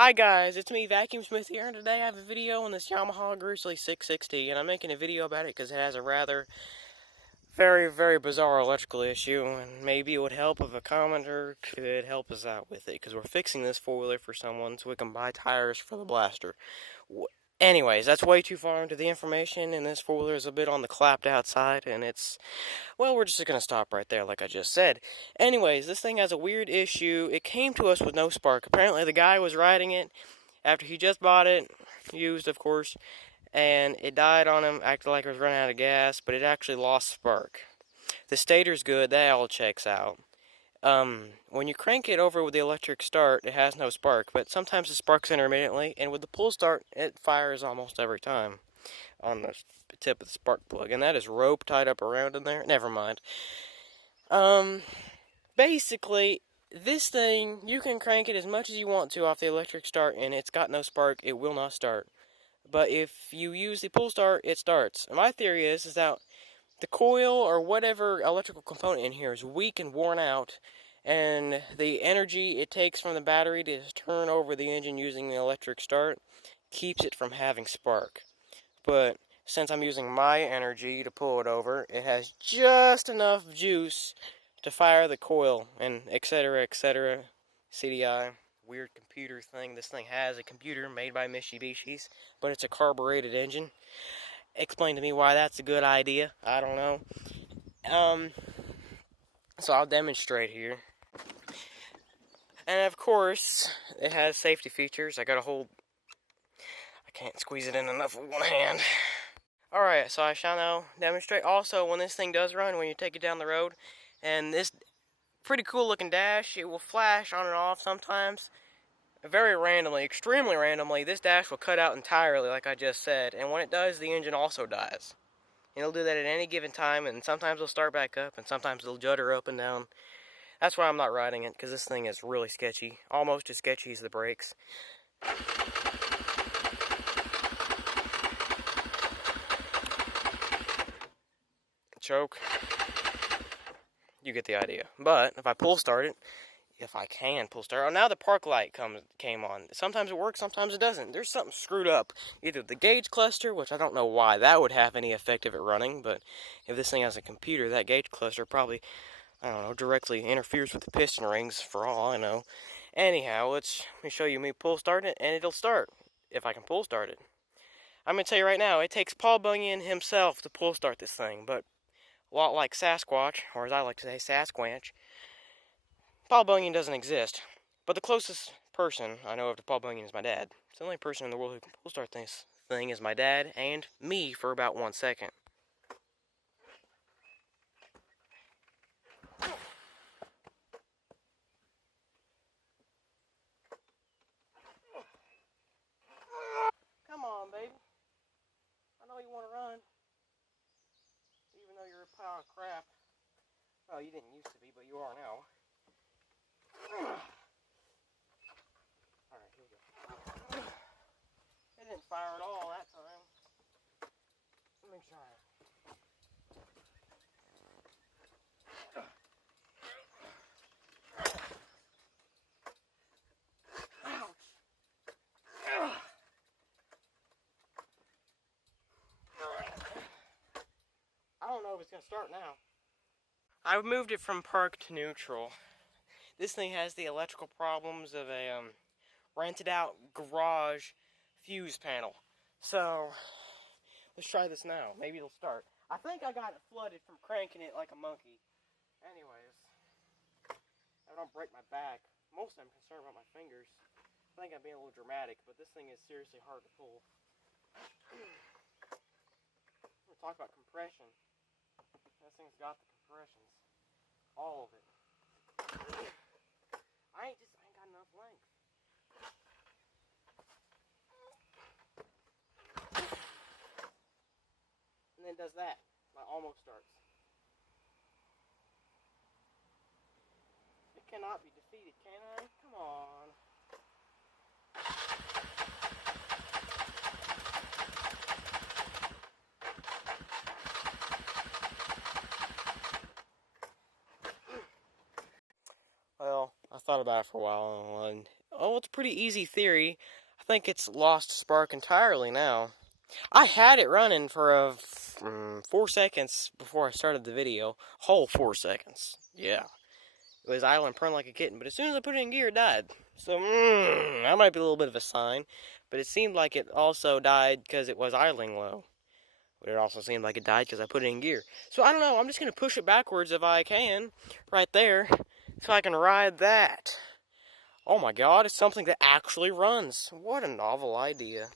Hi guys, it's me, Vacuum Smith here, and today I have a video on this Yamaha Grizzly 660, and I'm making a video about it because it has a rather very bizarre electrical issue, and maybe it would help if a commenter could help us out with it, because we're fixing this four-wheeler for someone so we can buy tires for the blaster. Anyways, that's way too far into the information, and this four-wheeler is a bit on the clapped out side, and well, we're just going to stop right there like I just said. Anyways, this thing has a weird issue. It came to us with no spark. Apparently the guy was riding it after he just bought it, used of course, and it died on him, acted like it was running out of gas, but it actually lost spark. The stator's good, that all checks out. When you crank it over with the electric start, it has no spark, but sometimes it sparks intermittently, and with the pull start, it fires almost every time on the tip of the spark plug, and that is rope tied up around in there. Never mind. Basically, this thing, you can crank it as much as you want to off the electric start, and it's got no spark, it will not start. But if you use the pull start, it starts. And my theory is that the coil or whatever electrical component in here is weak and worn out, and the energy it takes from the battery to turn over the engine using the electric start keeps it from having spark. But since I'm using my energy to pull it over, it has just enough juice to fire the coil, and etc. CDI, weird computer thing. This thing has a computer made by Mitsubishi's, but it's a carbureted engine. Explain to me why that's a good idea. I don't know. So I'll demonstrate here. And of course, it has safety features. I can't squeeze it in enough with one hand. Alright, so I shall now demonstrate. Also, when this thing does run, when you take it down the road, and this pretty cool looking dash, it will flash on and off sometimes. Very randomly, extremely randomly, this dash will cut out entirely, like I just said. And when it does, the engine also dies. And it'll do that at any given time, and sometimes it'll start back up, and sometimes it'll judder up and down. That's why I'm not riding it, because this thing is really sketchy. Almost as sketchy as the brakes. Choke. You get the idea. But if I pull start it, if I can pull start, oh, now the park light came on. Sometimes it works, sometimes it doesn't. There's something screwed up. Either the gauge cluster, which I don't know why that would have any effect of it running, but if this thing has a computer, that gauge cluster probably, I don't know, directly interferes with the piston rings for all I know. Anyhow, let me show you me pull start it, and it'll start, if I can pull start it. I'm going to tell you right now, it takes Paul Bunyan himself to pull start this thing, but a lot like Sasquatch, or as I like to say, Sasquatch, Paul Bunyan doesn't exist. But the closest person I know of to Paul Bunyan is my dad. It's the only person in the world who can pull start this thing is my dad and me for about 1 second. Come on, baby. I know you want to run. Even though you're a pile of crap. Well, you didn't used to be, but you are now. Alright, here we go. It didn't fire at all that time. Let me try it. I don't know if it's going to start now. I've moved it from park to neutral. This thing has the electrical problems of a rented out garage fuse panel. So, let's try this now. Maybe it'll start. I think I got it flooded from cranking it like a monkey. Anyways, I don't break my back. Mostly I'm concerned about my fingers. I think I'm being a little dramatic, but this thing is seriously hard to pull. We'll talk about compression. This thing's got the compressions. All of it. I ain't got enough length. does that. It almost starts. It cannot be defeated, can I? Come on. Well, I thought about it for a while, and it's a pretty easy theory. I think it's lost spark entirely now. I had it running for 4 seconds before I started the video. Whole 4 seconds. Yeah. It was idling prone like a kitten, but as soon as I put it in gear, it died. So, that might be a little bit of a sign. But it seemed like it also died because it was idling low. But it also seemed like it died because I put it in gear. So, I don't know. I'm just going to push it backwards if I can. Right there. So I can ride that. Oh my god, it's something that actually runs. What a novel idea.